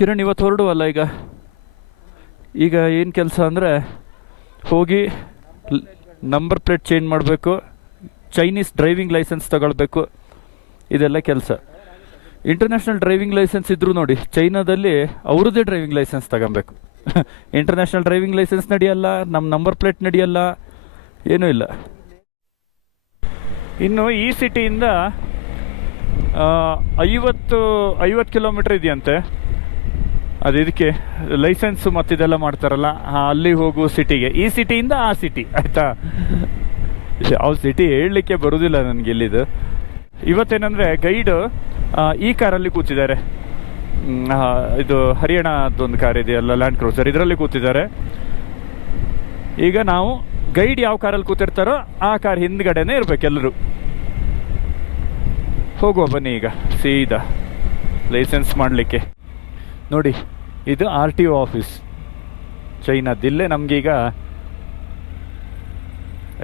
ಕಿರಣ್ ಇವತ್ತು ಹೊರಡುವಲ್ಲ ಈಗ? ಈಗ ಏನು ಕೆಲಸ ಅಂದರೆ ಹೋಗಿ ನಂಬರ್ ಪ್ಲೇಟ್ ಚೇಂಜ್ ಮಾಡಬೇಕು ಚೈನೀಸ್ ಡ್ರೈವಿಂಗ್ ಲೈಸೆನ್ಸ್ ತಗೊಳ್ಬೇಕು, ಇದೆಲ್ಲ ಕೆಲಸ. ಇಂಟರ್ನ್ಯಾಷನಲ್ ಡ್ರೈವಿಂಗ್ ಲೈಸೆನ್ಸ್ ಇದ್ದರೂ ನೋಡಿ ಚೈನಾದಲ್ಲಿ ಅವ್ರದ್ದೇ ಡ್ರೈವಿಂಗ್ ಲೈಸೆನ್ಸ್ ತಗೊಬೇಕು. ಇಂಟರ್ನ್ಯಾಷನಲ್ ಡ್ರೈವಿಂಗ್ ಲೈಸೆನ್ಸ್ ನಡೆಯಲ್ಲ ನಮ್ಮ ನಂಬರ್ ಪ್ಲೇಟ್ ನಡೆಯಲ್ಲ, ಏನೂ ಇಲ್ಲ. ಇನ್ನು ಈ ಸಿಟಿಯಿಂದ ಐವತ್ತು ಐವತ್ತು ಕಿಲೋಮೀಟ್ರ್ ಇದೆಯಂತೆ. ಅದು ಇದಕ್ಕೆ ಲೈಸೆನ್ಸ್ ಮತ್ತಿದೆಲ್ಲ ಮಾಡ್ತಾರಲ್ಲ ಅಲ್ಲಿ ಹೋಗು ಸಿಟಿಗೆ ಈ ಸಿಟಿಯಿಂದ ಆ ಸಿಟಿ ಆಯ್ತಾ? ಯಾವ ಸಿಟಿ ಹೇಳಲಿಕ್ಕೆ ಬರುವುದಿಲ್ಲ ನನಗೆ ಇಲ್ಲಿದು. ಇವತ್ತೇನಂದರೆ ಗೈಡ್ ಈ ಕಾರಲ್ಲಿ ಕೂತಿದ್ದಾರೆ. ಇದು ಹರಿಯಾಣದೊಂದು ಕಾರ್ ಇದೆಯಲ್ಲ ಲ್ಯಾಂಡ್ ಕ್ರೂಸರ್ ಇದರಲ್ಲಿ ಕೂತಿದ್ದಾರೆ. ಈಗ ನಾವು ಗೈಡ್ ಯಾವ ಕಾರಲ್ಲಿ ಕೂತಿರ್ತಾರೋ ಆ ಕಾರ್ ಹಿಂದ್ಗಡೆನೇ ಇರ್ಬೇಕು ಎಲ್ಲರೂ ಹೋಗುವ ಬನ್ನಿ ಈಗ, ಸೀದಾ. ಲೈಸೆನ್ಸ್ ಮಾಡಲಿಕ್ಕೆ. ನೋಡಿ, ಇದು ಆರ್ ಟಿ ಒ ಆಫೀಸ್. ಚೈನಾದಿಲ್ಲೇ ನಮಗೀಗ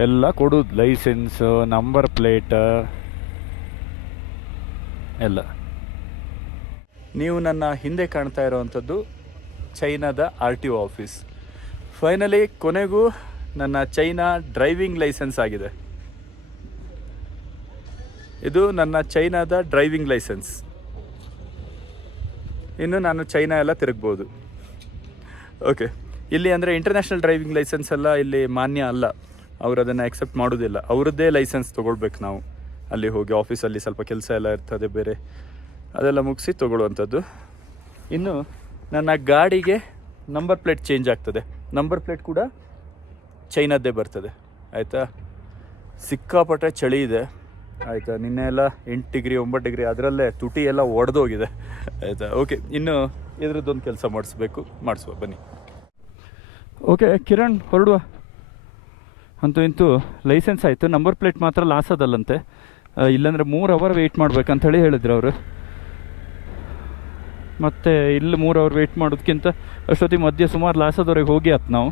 ಎಲ್ಲ ಕೊಡೋದು ಲೈಸೆನ್ಸ್, ನಂಬರ್ ಪ್ಲೇಟ್, ಎಲ್ಲ. ನೀವು ನನ್ನ ಹಿಂದೆ ಕಾಣ್ತಾ ಇರುವಂಥದ್ದು ಚೈನಾದ R T O office. Finally ಕೊನೆಗೂ ನನ್ನ ಚೈನಾ ಡ್ರೈವಿಂಗ್ ಲೈಸೆನ್ಸ್ ಆಗಿದೆ. ಇದು ನನ್ನ ಚೈನಾದ ಡ್ರೈವಿಂಗ್ ಲೈಸೆನ್ಸ್. ಇನ್ನು ನಾನು ಚೈನಾ ಎಲ್ಲ ತಿರುಗ್ಬೋದು. ಓಕೆ ಇಲ್ಲಿ ಅಂದರೆ ಇಂಟರ್ನ್ಯಾಷನಲ್ ಡ್ರೈವಿಂಗ್ ಲೈಸೆನ್ಸ್ ಎಲ್ಲ ಇಲ್ಲಿ ಮಾನ್ಯ ಅಲ್ಲ. ಅವರು ಅದನ್ನು ಎಕ್ಸೆಪ್ಟ್ ಮಾಡೋದಿಲ್ಲ. ಅವರದ್ದೇ ಲೈಸೆನ್ಸ್ ತೊಗೊಳ್ಬೇಕು ನಾವು. ಅಲ್ಲಿ ಹೋಗಿ ಆಫೀಸಲ್ಲಿ ಸ್ವಲ್ಪ ಕೆಲಸ ಎಲ್ಲ ಇರ್ತದೆ ಬೇರೆ. ಅದೆಲ್ಲ ಮುಗಿಸಿ ತೊಗೊಳ್ಳುವಂಥದ್ದು. ಇನ್ನು ನನ್ನ ಗಾಡಿಗೆ ನಂಬರ್ ಪ್ಲೇಟ್ ಚೇಂಜ್ ಆಗ್ತದೆ. ನಂಬರ್ ಪ್ಲೇಟ್ ಕೂಡ ಚೈನಾದ್ದೇ ಬರ್ತದೆ. ಆಯಿತಾ? ಸಿಕ್ಕಾಪಟ್ಟೆ ಚಳಿ ಇದೆ. ಆಯಿತಾ, ನಿನ್ನೆ ಎಲ್ಲ ಎಂಟು ಡಿಗ್ರಿ, ಒಂಬತ್ತು ಡಿಗ್ರಿ, ಅದರಲ್ಲೇ ತುಟಿ ಎಲ್ಲ ಒಡೆದೋಗಿದೆ. ಆಯಿತಾ ಓಕೆ ಇನ್ನು ಇದ್ರದ್ದೊಂದು ಕೆಲಸ ಮಾಡಿಸ್ಬೇಕು, ಮಾಡಿಸುವ, ಬನ್ನಿ. ಓಕೆ ಕಿರಣ್, ಹೊರಡುವ. ಅಂತೂ ಇಂತೂ ಲೈಸೆನ್ಸ್ ಆಯಿತು ನಂಬರ್ ಪ್ಲೇಟ್ ಮಾತ್ರ ಲಾಸ್ ಅದಲ್ಲಂತೆ. ಇಲ್ಲಾಂದರೆ ಮೂರು ಅವರ್ ವೆಯ್ಟ್ ಮಾಡ್ಬೇಕಂತೇಳಿ ಹೇಳಿದ್ರು ಅವರು. ಮತ್ತು ಇಲ್ಲಿ ಮೂರು ಅವರ್ ವೆಯ್ಟ್ ಮಾಡೋದಕ್ಕಿಂತ ಅಷ್ಟೊತ್ತಿಗೆ ಮಧ್ಯೆ ಸುಮಾರು ಲಾಸದವರೆಗೆ ಹೋಗಿ ಹತ್ತು ನಾವು.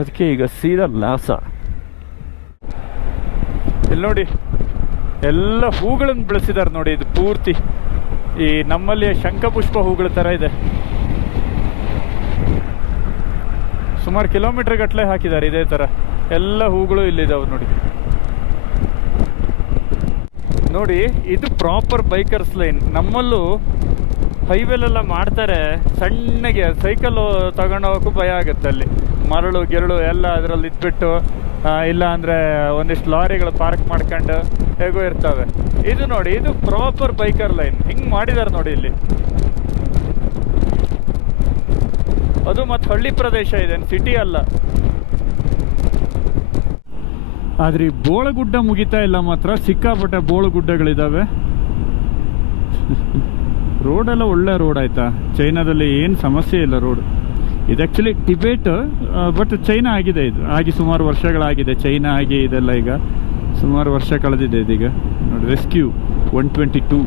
ಅದಕ್ಕೆ ಈಗ ಸೀದಾ ಲಾಸ ಇಲ್ಲಿ ನೋಡಿ, ಎಲ್ಲ ಹೂಗಳನ್ನು ಬೆಳೆಸಿದ್ದಾರೆ ನೋಡಿ, ಇದು ಪೂರ್ತಿ. ಈ ನಮ್ಮಲ್ಲಿ ಶಂಖಪುಷ್ಪ ಹೂಗಳ ಥರ ಇದೆ. ಸುಮಾರು ಕಿಲೋಮೀಟರ್ ಗಟ್ಟಲೆ ಹಾಕಿದ್ದಾರೆ ಇದೇ ಥರ ಎಲ್ಲ ಹೂಗಳು ಇಲ್ಲಿದ್ದಾವೆ ನೋಡಿ. ನೋಡಿ, ಇದು ಪ್ರಾಪರ್ ಬೈಕರ್ಸ್ ಲೈನ್ ನಮ್ಮಲ್ಲೂ ಹೈವೇಲೆಲ್ಲ ಮಾಡ್ತಾರೆ, ಸಣ್ಣಗೆ ಸೈಕಲ್ ತಗೊಂಡು ಹೋಗೋಕ್ಕೂ ಭಯ ಆಗುತ್ತೆ ಅಲ್ಲಿ. ಮರಳು, ಗೆರಳು ಎಲ್ಲ ಅದರಲ್ಲಿ ಇದ್ಬಿಟ್ಟು ಇಲ್ಲ ಅಂದರೆ ಒಂದಿಷ್ಟು ಲಾರಿಗಳು ಪಾರ್ಕ್ ಮಾಡ್ಕೊಂಡು ಹೇಗೋ ಇರ್ತವೆ. ಇದು ನೋಡಿ, ಇದು ಪ್ರಾಪರ್ ಬೈಕರ್ ಲೈನ್ ಹಿಂಗೆ ಮಾಡಿದ್ದಾರೆ ನೋಡಿ ಇಲ್ಲಿ. ಅದು ಮತ್ತು ಹಳ್ಳಿ ಪ್ರದೇಶ ಇದೆ ಸಿಟಿ ಅಲ್ಲ. ಆದ್ರೆ ಈ ಬೋಳಗುಡ್ಡ ಮುಗಿತಾ ಇಲ್ಲ ಮಾತ್ರ, ಸಿಕ್ಕಾಪಟ್ಟೆ ಬೋಳಗುಡ್ಡಗಳಿದಾವೆ. ರೋಡೆಲ್ಲ ಒಳ್ಳೆ ರೋಡ್ ಆಯ್ತಾ? ಚೈನಾದಲ್ಲಿ ಏನು ಸಮಸ್ಯೆ ಇಲ್ಲ ರೋಡ್ ಇದು ಆ್ಯಕ್ಚುಲಿ ಟಿಬೇಟ್ ಬಟ್ ಚೈನಾ ಆಗಿದೆ ಇದು. ಆಗಿ ಸುಮಾರು ವರ್ಷಗಳಾಗಿದೆ. ಚೈನಾ ಆಗಿ ಇದೆಲ್ಲ ಈಗ ಸುಮಾರು ವರ್ಷ ಕಳೆದಿದೆ ಇದೀಗ. ನೋಡಿ ರೆಸ್ಕ್ಯೂ ಒನ್ ಟ್ವೆಂಟಿ ಟೂ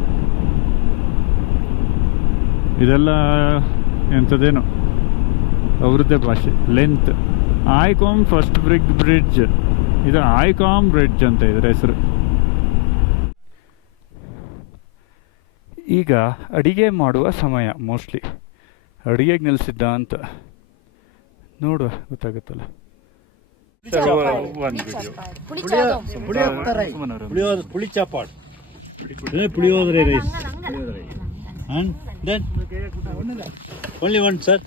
ಇದೆಲ್ಲ ಎಂಥದ್ದೇನೋ ಅವ್ರದ್ದೇ ಭಾಷೆ. ಲೆಂತ್ ಐಕಾಮ್ ಫಸ್ಟ್ ಬ್ರಿಗ್ ಬ್ರಿಡ್ಜ್ ಇದು ಐಕಾಮ್ ಬ್ರಿಡ್ಜ್ ಅಂತ ಇದ್ರ ಹೆಸರು. ಈಗ ಅಡಿಗೆ ಮಾಡುವ ಸಮಯ ಮೋಸ್ಟ್ಲಿ ಅಡಿಗೆಗೆ ನಿಲ್ಲಿಸಿದ್ದ ಅಂತ. ನೋಡುವ ಗೊತ್ತಾಗುತ್ತಲ್ಲ. ಒಂದು ವಿಡಿಯೋ ಪುಳಿಯೋದ ಪುಳಿ ಚಾಪಾಡ್ ಪುಳಿಯೋದರೆ rice and then only one sir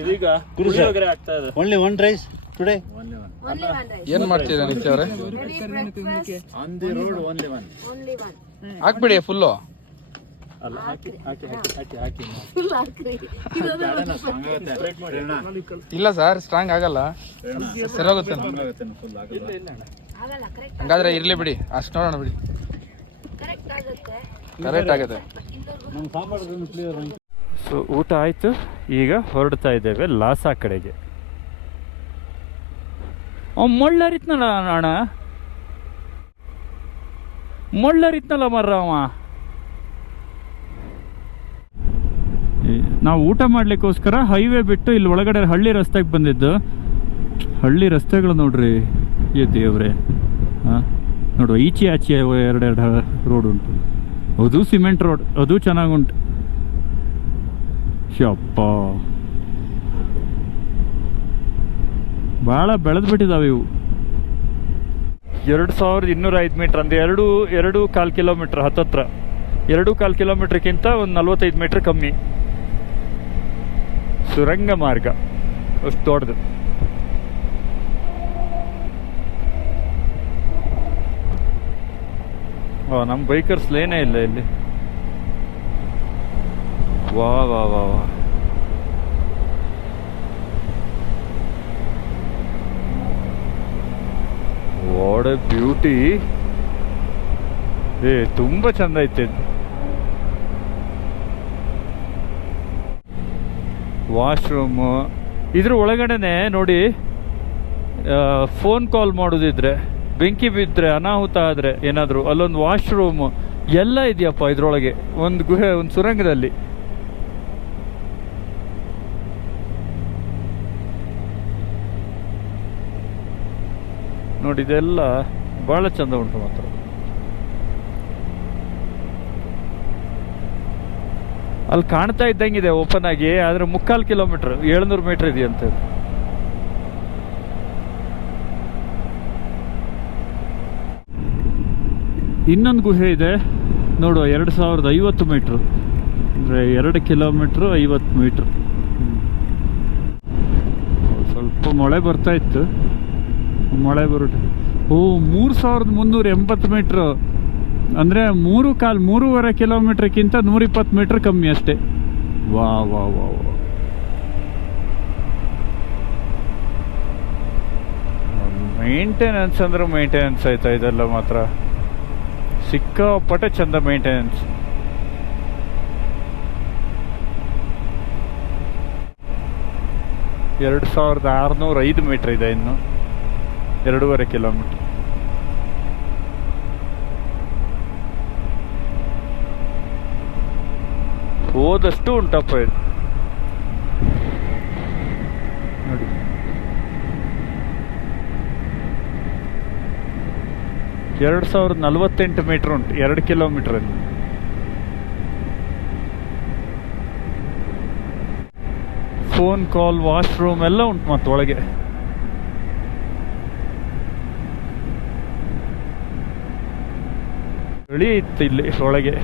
ಇದೀಗ ಪುಳಿಯೋಗರೆ ಆಗ್ತಾ ಇದೆ. ಓನ್ಲಿ ಒನ್ ರೈಸ್ ಟುಡೇ ಏನ್ ಮಾಡ್ತೀರಾ ನಿತ್ಯ ಅವರೇ? On the road only one ಹಾಕ್ಬಿಡಿ ಫುಲ್ಲು ಅಲ್ಲ ಹಾಕಿ ಹಾಕಿ ಹಾಕಿ ಹಾಕಿ ಹಾಕಿ. ಇಲ್ಲ ಸರ್ ಸ್ಟ್ರಾಂಗ್ ಆಗಲ್ಲ. ಸರೋಗುತ್ತೆ ಹಂಗಾದ್ರೆ ಇರ್ಲಿ ಬಿಡಿ ಅಷ್ಟು ನೋಡೋಣ ಬಿಡಿ. ಕರೆಕ್ಟ್ ಆಗುತ್ತೆ. ಸೊ ಊಟ ಆಯಿತು ಈಗ ಹೊರಡ್ತಾ ಇದ್ದೇವೆ ಲಾಸಾ ಕಡೆಗೆ. ಅವ ಮೊಳ್ಳರಿತ್ನಲ್ಲ ಅಣ್ಣ? ಮೊಳ್ಳರಿತ್ನಲ್ಲ ಮರ್ರ ಅವ ಈ- ನಾವು ಊಟ ಮಾಡ್ಲಿಕ್ಕೋಸ್ಕರ ಹೈವೇ ಬಿಟ್ಟು ಇಲ್ಲಿ ಒಳಗಡೆ ಹಳ್ಳಿ ರಸ್ತೆಗೆ ಬಂದಿದ್ದು. ಹಳ್ಳಿ ರಸ್ತೆಗಳು ನೋಡ್ರಿ. ಏ ದೇವ್ರೆ. ಹಾ? ನೋಡುವ ಈಚೆ ಆಚೆ ಎರಡೆರಡು ರೋಡ್ ಉಂಟು. ಅದು ಸಿಮೆಂಟ್ ರೋಡ್ ಅದು ಚೆನ್ನಾಗುಂಟು. ಶಪ್ಪ. ಭಾಳ ಬೆಳೆದು ಬಿಟ್ಟಿದಾವೆ ಇವು. ಎರಡು ಸಾವಿರದ ಇನ್ನೂರ ಐದು ಮೀಟ್ರ್ ಅಂದರೆ ಎರಡು ಎರಡು ಕಾಲು ಕಿಲೋಮೀಟ್ರ್ ಹತ್ತತ್ರ. ಎರಡು ಕಾಲು ಕಿಲೋಮೀಟ್ರ್ಗಿಂತ ಒಂದು ನಲ್ವತ್ತೈದು ಮೀಟ್ರ್ ಕಮ್ಮಿ. ಸುರಂಗ ಮಾರ್ಗ. ಅಷ್ಟು ದೊಡ್ಡದು. ನಮ್ಮ ಬೈಕರ್ಸ್ ಲೇನೇ ಇಲ್ಲ ಇಲ್ಲಿ. ವಾ ವಾ ವಾ ವಾ. ವಾಟ್ ಎ ಬ್ಯೂಟಿ ಏ, ತುಂಬ ಚಂದ ಐತೆ ವಾಶ್ರೂಮ್. ಇದ್ರ ಒಳಗಡೆ ನೋಡಿ ಫೋನ್ ಕಾಲ್ ಮಾಡೋದಿದ್ರೆ, ಬೆಂಕಿ ಬಿದ್ದರೆ ಅನಾಹುತ ಆದರೆ ಏನಾದರೂ, ಅಲ್ಲೊಂದು ವಾಶ್ರೂಮು, ಎಲ್ಲ ಇದೆಯಪ್ಪ ಇದ್ರೊಳಗೆ, ಒಂದು ಗುಹೆ, ಒಂದು ಸುರಂಗದಲ್ಲಿ. ನೋಡಿ, ಇದೆಲ್ಲ ಭಾಳ ಚಂದ ಉಂಟು ಮಾತ್ರ. ಅಲ್ಲಿ ಕಾಣ್ತಾ ಇದ್ದಂಗಿದೆ ಓಪನ್ ಆಗಿ, ಆದ್ರೆ ಮುಕ್ಕಾಲು ಕಿಲೋಮೀಟರ್, ಏಳ್ನೂರು ಮೀಟರ್ ಇದೆಯಂತೆ. ಇನ್ನೊಂದು ಗುಹೆ ಇದೆ ನೋಡುವ ಎರಡು ಸಾವಿರದ ಐವತ್ತು ಮೀಟ್ರ್. ಅಂದರೆ ಎರಡು ಕಿಲೋಮೀಟ್ರು, ಐವತ್ತು ಮೀಟ್ರ್. ಸ್ವಲ್ಪ ಮಳೆ ಬರ್ತಾ ಇತ್ತು. ಮಳೆ ಬರುತ್ತೆ. ಓ, ಮೂರು ಸಾವಿರದ ಮುನ್ನೂರ ಎಂಬತ್ತು ಮೀಟ್ರ್. ಅಂದರೆ ಮೂರು ಕಾಲು ಮೂರುವರೆ ಕಿಲೋಮೀಟ್ರ್ಕ್ಕಿಂತ ನೂರಿಪ್ಪತ್ತು ಮೀಟ್ರ್ ಕಮ್ಮಿ ಅಷ್ಟೇ. ವಾ ವಾ ವಾ ಮೇಂಟೆನೆನ್ಸ್ ಅಂದ್ರೆ ಮೇಂಟೆನೆನ್ಸ್ ಆಯ್ತಾ ಇದೆಲ್ಲ ಮಾತ್ರ? ಸಿಕ್ಕಾಪಟ್ಟೆ ಚಂದ ಮೇಂಟೆನೆನ್ಸ್ ಎರಡು ಸಾವಿರದ ಆರುನೂರ ಐದು ಮೀಟ್ರ್ ಇದೆ ಇನ್ನು. ಎರಡೂವರೆ ಕಿಲೋಮೀಟ್ರ್. ಹೋದಷ್ಟು ಉಂಟಪ್ಪ ಇದು. ನೋಡಿ. ಎರಡು ಸಾವಿರದ ನಲವತ್ತೆಂಟು ಮೀಟರ್ ಉಂಟು, ಎರಡು ಕಿಲೋಮೀಟರ್ ಫೋನ್ ಕಾಲ್ ವಾಶ್ರೂಮ್ ಎಲ್ಲ ಉಂಟು ಮತ್ತೆ ಒಳಗೆ. ಚಳಿ ಇತ್ತು ಇಲ್ಲಿ ಒಳಗೆ.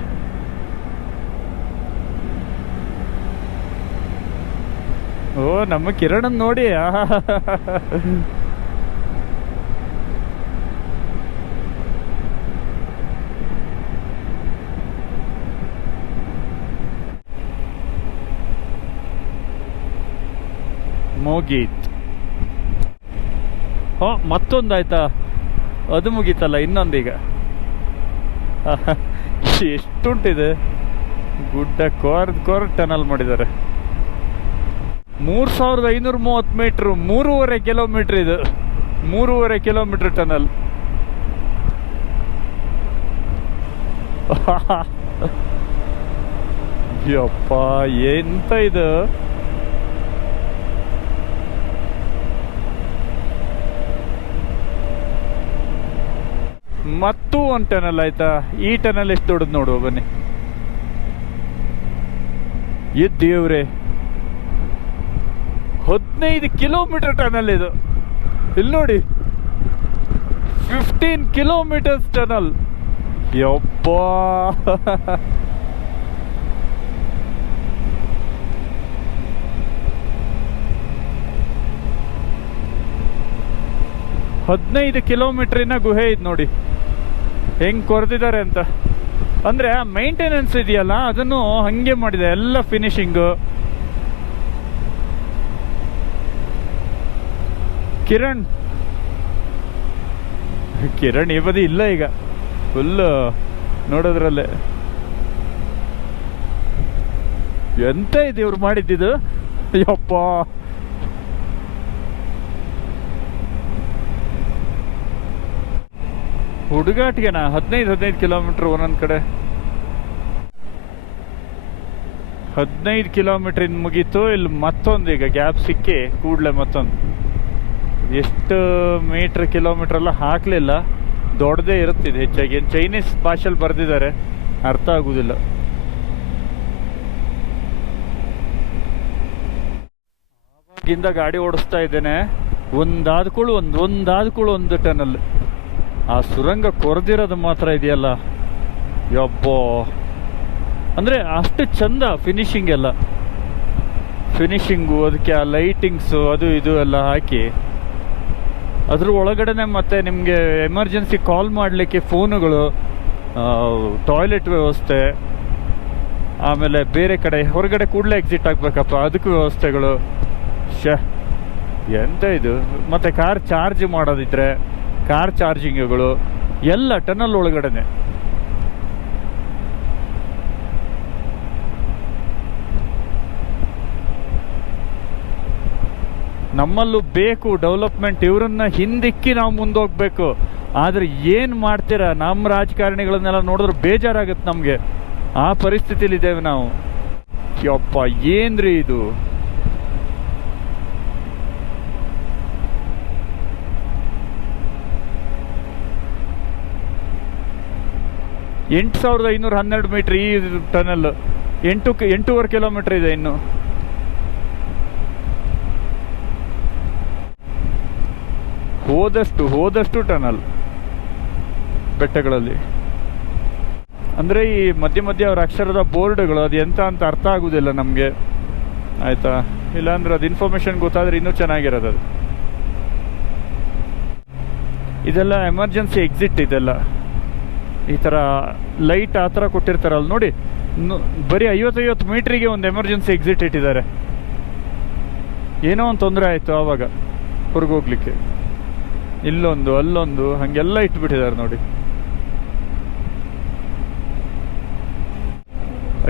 ಓ, ನಮ್ಮ ಕಿರಣ್ ನೋಡಿ. ಮುಗೀತ್. ಓ ಮತ್ತೊಂದು ಆಯ್ತಾ ಅದು ಮುಗೀತಲ್ಲ, ಇನ್ನೊಂದೀಗ. ಎಷ್ಟುಂಟಿದೆ. ಗುಡ್ಡ ಕೋರ್ ಕೋರ್ ಟನಲ್ ಮಾಡಿದ್ದಾರೆ. ಮೂರು ಸಾವಿರದ ಐನೂರ ಮೂವತ್ತು ಮೀಟ್ರ್, ಮೂರುವರೆ ಕಿಲೋಮೀಟ್ರ್ ಇದು. ಮೂರುವರೆ ಕಿಲೋಮೀಟ್ರ್ ಟನಲ್. ಯಪ್ಪ, ಎಂತ ಇದು? ಮತ್ತೂ ಒಂದು ಟನಲ್ ಆಯ್ತಾ? ಈ ಟನಲ್ ಎಷ್ಟು ದೊಡ್ಡದು ನೋಡುವ ಬನ್ನಿ. ದೇವ್ರೆ. ಹದಿನೈದು ಕಿಲೋಮೀಟರ್ ಟನಲ್ ಇದು. ಇಲ್ಲಿ ನೋಡಿ. Fifteen kilometres tunnel. ಯಪ್ಪ ಹದಿನೈದು ಕಿಲೋಮೀಟ್ರಿನ ಗುಹೆ ಇದು ನೋಡಿ. ಹೆಂಗೆ ಕೊರೆದಿದ್ದಾರೆ ಅಂತ. ಅಂದರೆ ಮೈಂಟೆನೆನ್ಸ್ ಮೇಂಟೆನೆನ್ಸ್ ಇದೆಯಲ್ಲ, ಅದನ್ನು ಹಂಗೆ ಮಾಡಿದೆ. ಎಲ್ಲ ಫಿನಿಶಿಂಗ್ ಕಿರಣ್. ಕಿರಣ್ ಈ ಬದಿ ಇಲ್ಲ ಈಗ. ಫುಲ್ ನೋಡೋದ್ರಲ್ಲೇ. ಎಂತ ಇದೆ ಇವ್ರು ಮಾಡಿದ್ದಿದು? ಯಪ್ಪ. ಹುಡುಗಾಟಿಗೆನಾ ಹದಿನೈದು ಹದಿನೈದು ಕಿಲೋಮೀಟರ್ ಒಂದೊಂದು ಕಡೆ. ಹದಿನೈದು ಕಿಲೋಮೀಟ್ರ್ ಇನ್ನು ಮುಗೀತು ಇಲ್ಲಿ ಮತ್ತೊಂದು ಈಗ ಗ್ಯಾಪ್ ಸಿಕ್ಕಿ, ಕೂಡಲೇ ಮತ್ತೊಂದು. ಎಷ್ಟು ಮೀಟ್ರ್, ಕಿಲೋಮೀಟ್ರ್ ಎಲ್ಲ ಹಾಕಲಿಲ್ಲ. ದೊಡ್ಡದೇ ಇರುತ್ತಿದೆ ಹೆಚ್ಚಾಗಿ. ಏನು ಚೈನೀಸ್ ಭಾಷೆಯಲ್ಲಿ ಬರೆದಿದ್ದಾರೆ, ಅರ್ಥ ಆಗುವುದಿಲ್ಲ ಆವಾಗಿಂದ ಗಾಡಿ ಓಡಿಸ್ತಾ ಇದ್ದೇನೆ. ಒಂದಾದ ಕೂಳು ಒಂದು, ಒಂದಾದ ಕೂಳು ಒಂದು ಟನಲ್. ಆ ಸುರಂಗ ಕೊರೆದಿರೋದು ಮಾತ್ರ ಇದೆಯಲ್ಲ? ಯಬ್ಬೋ. ಅಂದರೆ ಅಷ್ಟು ಚಂದ ಫಿನಿಶಿಂಗ್ ಎಲ್ಲ. ಫಿನಿಶಿಂಗು ಅದಕ್ಕೆ ಆ ಲೈಟಿಂಗ್ಸು ಅದು ಇದು ಎಲ್ಲ ಹಾಕಿ. ಅದ್ರ ಒಳಗಡೆನೆ ಮತ್ತೆ ನಿಮಗೆ ಎಮರ್ಜೆನ್ಸಿ ಕಾಲ್ ಮಾಡಲಿಕ್ಕೆ ಫೋನುಗಳು ಟಾಯ್ಲೆಟ್ ವ್ಯವಸ್ಥೆ, ಆಮೇಲೆ ಬೇರೆ ಕಡೆ, ಹೊರಗಡೆ ಕೂಡಲೇ ಎಕ್ಸಿಟ್ ಆಗಬೇಕಪ್ಪ, ಅದಕ್ಕೂ ವ್ಯವಸ್ಥೆಗಳು. ಶ ಎಂತ ಇದು? ಮತ್ತೆ ಕಾರ್ ಚಾರ್ಜ್ ಮಾಡೋದಿದ್ರೆ ಕಾರ್ ಚಾರ್ಜಿಂಗ್ಗಳು ಎಲ್ಲ ಟನಲ್ ಒಳಗಡೆನೆ. ನಮ್ಮಲ್ಲೂ ಬೇಕು ಡೆವಲಪ್ಮೆಂಟ್ ಇವರನ್ನ ಹಿಂದಿಕ್ಕಿ ನಾವು ಮುಂದೋಗ್ಬೇಕು. ಆದರೆ ಏನು ಮಾಡ್ತೀರಾ? ನಮ್ಮ ರಾಜಕಾರಣಿಗಳನ್ನೆಲ್ಲ ನೋಡಿದ್ರೆ ಬೇಜಾರಾಗುತ್ತೆ ನಮಗೆ. ಆ ಪರಿಸ್ಥಿತಿಲಿ ಇದ್ದೇವೆ ನಾವು. ಯಪ್ಪ, ಏನ್ರಿ ಇದು? ಎಂಟು ಸಾವಿರದ ಐನೂರ ಹನ್ನೆರಡು ಮೀಟ್ರ್ ಈ ಟನಲ್ ಎಂಟು ಎಂಟೂವರೆ ಕಿಲೋಮೀಟರ್ ಇದೆ ಇನ್ನು. ಹೋದಷ್ಟು ಹೋದಷ್ಟು ಟನಲ್ ಬೆಟ್ಟಗಳಲ್ಲಿ. ಅಂದರೆ ಈ ಮಧ್ಯ ಮಧ್ಯ ಅವ್ರ ಅಕ್ಷರದ ಬೋರ್ಡ್ಗಳು ಅದು ಎಂತ ಅಂತ ಅರ್ಥ ಆಗೋದಿಲ್ಲ ನಮಗೆ. ಆಯಿತಾ? ಇಲ್ಲಾಂದ್ರೆ ಅದು ಇನ್ಫಾರ್ಮೇಷನ್ ಗೊತ್ತಾದ್ರೆ ಇನ್ನೂ ಚೆನ್ನಾಗಿರೋದು ಅದು. ಇದೆಲ್ಲ ಎಮರ್ಜೆನ್ಸಿ ಎಕ್ಸಿಟ್ ಇದೆಲ್ಲ. ಈ ಥರ ಲೈಟ್ ಆ ಥರ ಕೊಟ್ಟಿರ್ತಾರಲ್ಲ ನೋಡಿ. ಬರೀ ಐವತ್ತೈವತ್ತು ಮೀಟ್ರಿಗೆ ಒಂದು ಎಮರ್ಜೆನ್ಸಿ ಎಕ್ಸಿಟ್ ಇಟ್ಟಿದ್ದಾರೆ. ಏನೋ ಒಂದು ತೊಂದರೆ ಆಯಿತು ಆವಾಗ ಹೊರಗೆ ಹೋಗ್ಲಿಕ್ಕೆ ಇಲ್ಲೊಂದು, ಅಲ್ಲೊಂದು, ಹಾಗೆಲ್ಲ ಇಟ್ಬಿಟ್ಟಿದ್ದಾರೆ ನೋಡಿ.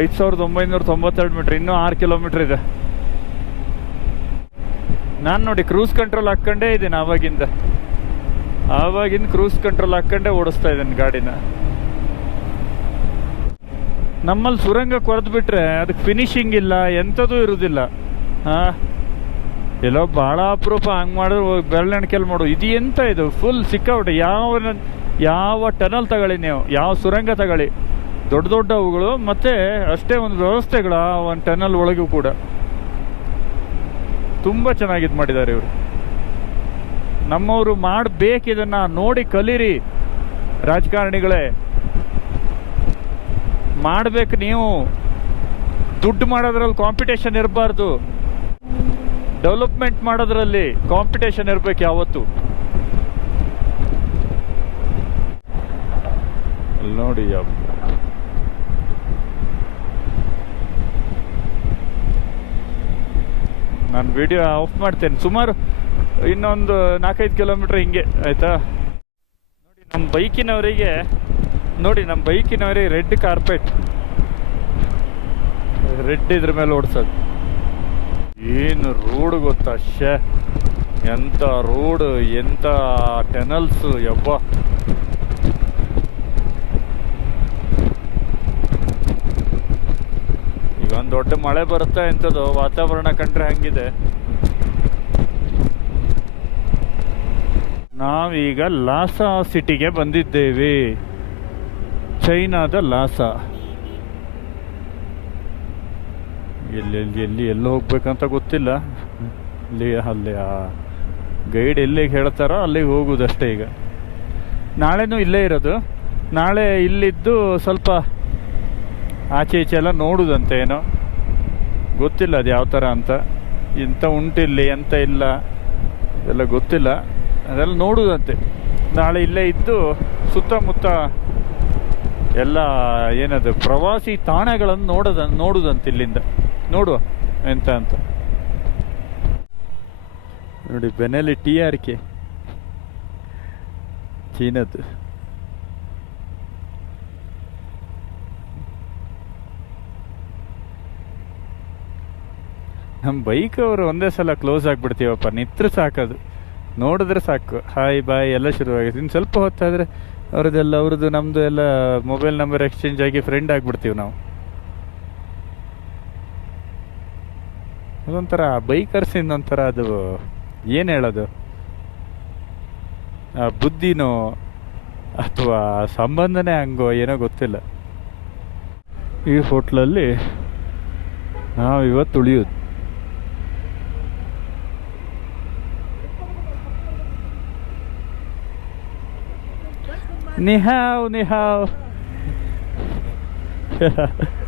ಐದು ಸಾವಿರದ ಒಂಬೈನೂರ ತೊಂಬತ್ತೆರಡು ಮೀಟರ್ ಇನ್ನೂ ಆರು ಕಿಲೋಮೀಟ್ರ್ ಇದೆ. ನಾನು ನೋಡಿ ಕ್ರೂಸ್ ಕಂಟ್ರೋಲ್ ಹಾಕ್ಕೊಂಡೇ ಇದ್ದೀನಿ ಆವಾಗಿಂದ. ಆವಾಗಿಂದ ಕ್ರೂಸ್ ಕಂಟ್ರೋಲ್ ಹಾಕ್ಕೊಂಡೇ ಓಡಿಸ್ತಾ ಇದ್ದೀನಿ ಗಾಡಿನ. ನಮ್ಮಲ್ಲಿ ಸುರಂಗ ಕೊರೆದು ಬಿಟ್ರೆ ಅದಕ್ಕೆ ಫಿನಿಶಿಂಗ್ ಇಲ್ಲ ಎಂಥದೂ ಇರುವುದಿಲ್ಲ ಹಾ? ಎಲ್ಲೋ ಭಾಳ ಅಪರೂಪ ಹಂಗೆ ಮಾಡಿದ್ರು ಬೆರಳೆಣಿಕೆಯಲ್ಲಿ ಮಾಡು. ಇದು ಎಂತ ಇದು? ಫುಲ್ ಸಿಕ್ಕಾಬಿಟ್ಟೆ ಯಾವ ಯಾವ ಟನಲ್ ತಗೊಳ್ಳಿ ನೀವು? ಯಾವ ಸುರಂಗ ತಗೊಳ್ಳಿ? ದೊಡ್ಡ ದೊಡ್ಡ ದೊಡ್ಡವುಗಳು ಮತ್ತೆ ಅಷ್ಟೇ ಒಂದು ವ್ಯವಸ್ಥೆಗಳು ಆ ಒಂದು ಟನಲ್ ಒಳಗೂ ಕೂಡ. ತುಂಬ ಚೆನ್ನಾಗಿದ್ ಮಾಡಿದ್ದಾರೆ ಇವರು. ನಮ್ಮವರು ಮಾಡಬೇಕಿದನ್ನ ನೋಡಿ ಕಲೀರಿ, ರಾಜಕಾರಣಿಗಳೇ. ಮಾಡ್ಬೇಕು ನೀವು. ದುಡ್ಡು ಮಾಡೋದ್ರಲ್ಲಿ ಕಾಂಪಿಟೇಷನ್ ಇರಬಾರ್ದು. ಡೆವಲಪ್ಮೆಂಟ್ ಮಾಡೋದ್ರಲ್ಲಿ ಕಾಂಪಿಟೇಷನ್ ಇರಬೇಕು ಯಾವತ್ತು. ನೋಡಿ. ನಾನು ವಿಡಿಯೋ ಆಫ್ ಮಾಡ್ತೇನೆ. ಸುಮಾರು ಇನ್ನೊಂದು ನಾಲ್ಕೈದು ಕಿಲೋಮೀಟರ್ ಹಿಂಗೆ ಆಯ್ತಾ? ನೋಡಿ ನಮ್ಮ ಬೈಕಿನವರಿಗೆ ನೋಡಿ ನಮ್ಮ ಬೈಕಿನವರಿಗೆ ರೆಡ್ ಕಾರ್ಪೆಟ್. ರೆಡ್ ಇದ್ರ ಮೇಲೆ ಓಡಿಸೋದು. ಏನು ರೋಡ್ ಗೊತ್ತಾ? ಶೇ ಎಂತ ರೋಡ್ ಎಂತ ಟೆನಲ್ಸ್ ಯಬ್ಬ ಈಗ ಒಂದು ದೊಡ್ಡ ಮಳೆ ಬರುತ್ತಾ ಎಂಥದ್ದು ವಾತಾವರಣ ಕಂಡ್ರೆ ಹಂಗಿದೆ. ನಾವೀಗ ಲಾಸಾ ಸಿಟಿಗೆ ಬಂದಿದ್ದೇವೆ. ಚೈನಾದ ಲಾಸಾ. ಎಲ್ಲಿ ಎಲ್ಲಿ ಎಲ್ಲಿ ಎಲ್ಲಿ ಹೋಗ್ಬೇಕಂತ ಗೊತ್ತಿಲ್ಲ. ಅಲ್ಲಿ ಅಲ್ಲಿ ಆ ಗೈಡ್ ಎಲ್ಲಿಗೆ ಹೇಳ್ತಾರೋ ಅಲ್ಲಿಗೆ ಹೋಗುವುದಷ್ಟೇ ಈಗ. ನಾಳೆನೂ ಇಲ್ಲೇ ಇರೋದು. ನಾಳೆ ಇಲ್ಲಿದ್ದು ಸ್ವಲ್ಪ ಆಚೆ ಈಚೆ ಎಲ್ಲ ನೋಡೋದಂತೆ ಏನೋ. ಗೊತ್ತಿಲ್ಲ ಅದು ಯಾವ ಥರ ಅಂತ. ಇಂಥ ಉಂಟಿಲ್ಲಿ ಎಂತ ಇಲ್ಲ, ಎಲ್ಲ ಗೊತ್ತಿಲ್ಲ. ಅದೆಲ್ಲ ನೋಡುದಂತೆ. ನಾಳೆ ಇಲ್ಲೇ ಇದ್ದು ಸುತ್ತಮುತ್ತ ಎಲ್ಲ ಏನದು ಪ್ರವಾಸಿ ತಾಣಗಳನ್ನು ನೋಡದ, ನೋಡುದಂತೆ ಇಲ್ಲಿಂದ. ನೋಡುವ ಎಂತ ಅಂತ. ನೋಡಿ ಬೆನೆಲಿ ಟಿ ಆರ್ ಕೆ ಚೀನದ್ದು. ನಮ್ಮ ಬೈಕ್ ಅವರು ಒಂದೇ ಸಲ ಕ್ಲೋಸ್ ಆಗಿಬಿಡ್ತೀವಪ್ಪ, ನಿತ್ರ ಸಾಕದು. ನೋಡಿದ್ರೆ ಸಾಕು. ಹಾಯ್, ಬಾಯ್, ಎಲ್ಲ ಶುರುವಾಗಿದೆ. ಇನ್ನು ಸ್ವಲ್ಪ ಹೊತ್ತಾದರೆ ಅವ್ರದ್ದೆಲ್ಲ, ಅವ್ರದ್ದು ನಮ್ಮದು ಎಲ್ಲ ಮೊಬೈಲ್ ನಂಬರ್ ಎಕ್ಸ್ಚೇಂಜ್ ಆಗಿ ಫ್ರೆಂಡ್ ಆಗಿಬಿಡ್ತೀವಿ ನಾವು. ಅದೊಂಥರ ಬೈಕರ್ಸಿಂದ ಒಂಥರ ಅದು ಏನು ಹೇಳೋದು? ಬುದ್ಧಿನೋ ಅಥವಾ ಸಂಬಂಧನೇ ಹಂಗೋ ಏನೋ ಗೊತ್ತಿಲ್ಲ. ಈ ಹೋಟ್ಲಲ್ಲಿ ನಾವು ಇವತ್ತು ಉಳಿಯೋದು. ನಿಹಾವ್ ನಿಹಾವ್.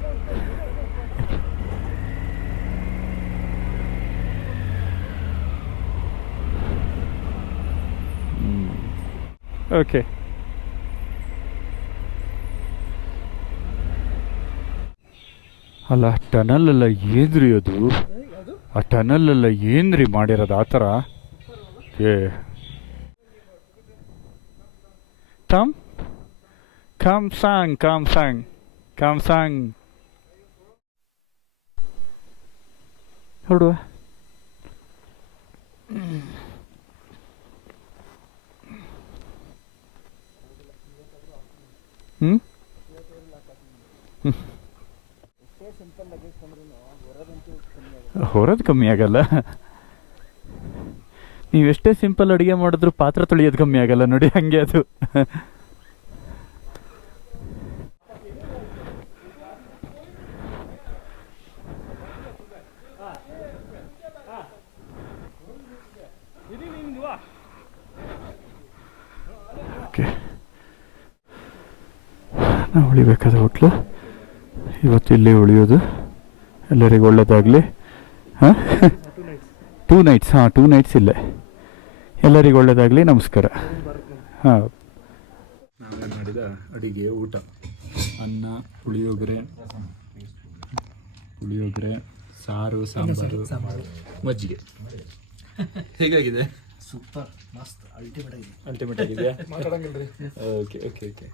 ಓಕೆ. ಅಲ್ಲ ಟನಲ್ ಎಲ್ಲ ಏನ್ರಿ ಅದು? ಆ ಟನಲ್ ಎಲ್ಲ ಏನ್ರಿ ಮಾಡಿರೋದು ಆ ಥರ? ಏ. ಕಮ್ ಕಮ್ ಸಾಂಗ್ ಕಮ್ ಸಾಂಗ್ ಕಮ್ ಸಾಂಗ್. ಹೊರಡುವ ಹೊರೋದು ಕಮ್ಮಿ ಆಗಲ್ಲ. ನೀವೆಷ್ಟೇ ಸಿಂಪಲ್ ಅಡುಗೆ ಮಾಡಿದ್ರು ಪಾತ್ರ ತೊಳೆಯೋದು ಕಮ್ಮಿ ಆಗಲ್ಲ ನೋಡಿ ಹಂಗೆ ಅದು. ಓಕೆ. ನಾವು ಉಳಿಬೇಕಾದ ಹೋಟ್ಲು. ಇವತ್ತು ಇಲ್ಲೇ ಉಳಿಯೋದು. ಎಲ್ಲರಿಗೂ ಒಳ್ಳೆಯದಾಗಲಿ ಹಾಂ? ಟೂ ನೈಟ್ಸ್ ಹಾಂ ಟೂ ನೈಟ್ಸ್ ಇಲ್ಲೇ. ಎಲ್ಲರಿಗೂ ಒಳ್ಳೆಯದಾಗಲಿ ನಮಸ್ಕಾರ. ಹಾಂ. ನಾವೇ ಮಾಡಿದ? ಅಡಿಗೆ ಊಟ. ಅನ್ನ ಪುಳಿಯೋಗರೆ ಪುಳಿಯೋಗರೆ ಸಾರು ಸಾಂಬಾರು ಮಜ್ಜಿಗೆ. ಹೇಗಾಗಿದೆ? ಸೂಪರ್ ಮಸ್ತ್ ಅಲ್ಟಿಮೇಟ್ ಆಗಿದೆ. ಅಲ್ಟಿಮೇಟ್ ಆಗಿದೆಯಾ? Okay okay okay